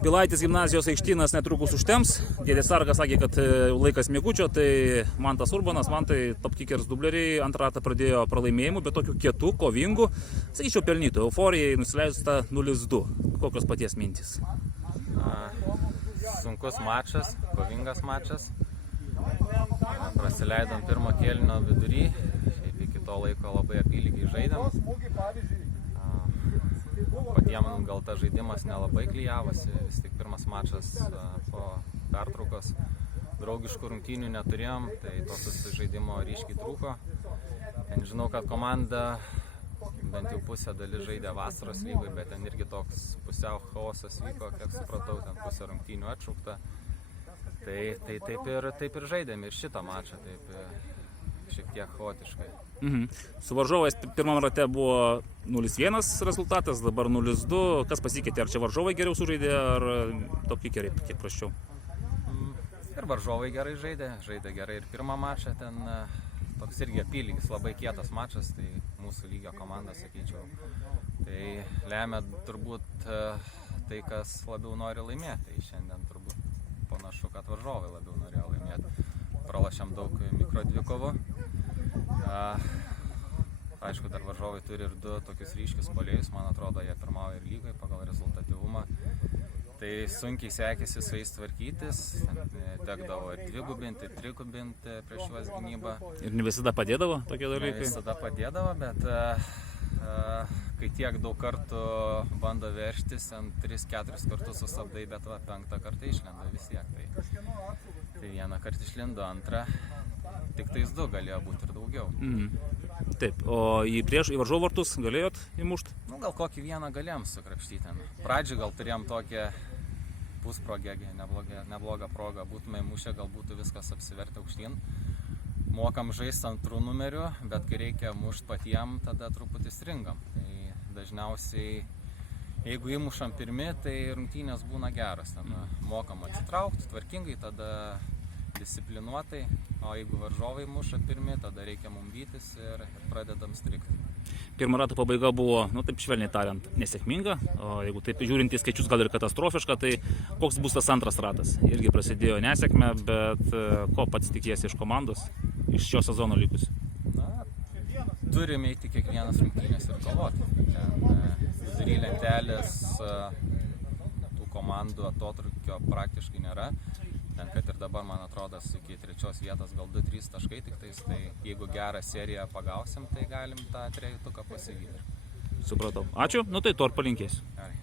Pilaitės gimnazijos aikštynas netrukus užtems. Dėdė Sargas sakė, kad laikas mėgučio, tai Mantas Urbanas, Mantai Top Kickers dubleriai antrą ratą pradėjo pralaimėjimų, bet tokių kietų, kovingų, sakyčiau, pelnytų. Euforijai nusileista 0-2. Kokios paties mintys? Sunkus mačas, kovingas mačas. Prasileidom pirmo kėlinio vidury, šiaip iki to laiko labai apylygiai žaidėm. Patiem gal tas žaidimas nelabai klijavosi, vis tik pirmas mačas po pertraukos. Draugiškų rungtynių neturėjom, tai to susižaidimo ryškiai trūko. Ten žinau, kad komanda bent jau pusę dalis žaidė vasaros lygoj, bet ten irgi toks pusiau chaosas vyko, kiek supratau, ten pusę rungtynių atšaukta. Tai taip ir žaidėm ir šitą mačą, taip šiek tiek chaotiškai. Su varžovais pirmam rate buvo 0-1 rezultatas, dabar 0-2. Kas pasikeitė? Ar čia varžovai geriau sužaidė, ar Top Kickeriai kiek prasčiau? Ir varžovai gerai žaidė gerai ir pirmą mačą. Ten toks irgi apylygis, labai kietas mačas, tai mūsų lygio komanda, sakyčiau. Tai lemia turbūt tai, kas labiau nori laimėti. Tai šiandien turbūt panašu, kad varžovai labiau norėjo laimėti. Pralašėm daug mikrodvikovų. Aišku, dar varžovai turi ir du tokius ryškius puolėjus, man atrodo, jie pirmauja ir lygai pagal rezultatyvumą. Tai sunkiai sekėsi su jais tvarkytis, tekdavo ir dvigubinti, ir trigubinti prieš juos gynybą. Ir ne visada padėdavo tokie Ne dalykai? visada padėdavo, bet kai tiek daug kartų bando veržtis, 3-4 kartus sustabdai, bet 5 kartą išlenda vis tiek. Tai vieną kartą išlindo, antrą, tik tais 2 galėjo būti ir daugiau. Taip, o į varžovų vartus galėjot įmušti? Nu, gal kokį vieną galėjom sukrapštyti ten. Pradžioj gal turėjom tokią pusprogę, neblogą progą, būtume įmušę, gal būtų viskas apsivertę aukštyn. Mokam žaisti antrų numerių, bet kai reikia mušti patiem, tada truputį stringam. Tai dažniausiai, jeigu įmušam pirmi, tai rungtynės būna geras. Ten mokam atsitraukti tvarkingai, tada disciplinuotai, o jeigu varžovai muša pirmi, tada reikia mum vytis ir pradedam strigti. Pirmo rato pabaiga buvo, nu taip švelniai tariant, nesėkminga, o jeigu taip žiūrint į skaičius gal ir katastrofiška, tai koks bus tas antras ratas? Irgi prasidėjo nesėkmė, bet ko pats tikiesi iš komandos, iš šio sezono likusių? Na, turime eiti kiekvienas rungtynės ir kovoti. Ten vidury lentelės tų komandų atotrukio praktiškai nėra. Ten, kad ir dabar, man atrodo, iki 3 vietos gal 2-3 taškai tik tais, tai jeigu gerą seriją pagausim, tai galim tą 3-tuką pasivyti. Supratau. Ačiū, nu tai to ir palinkėsiu. Gerai.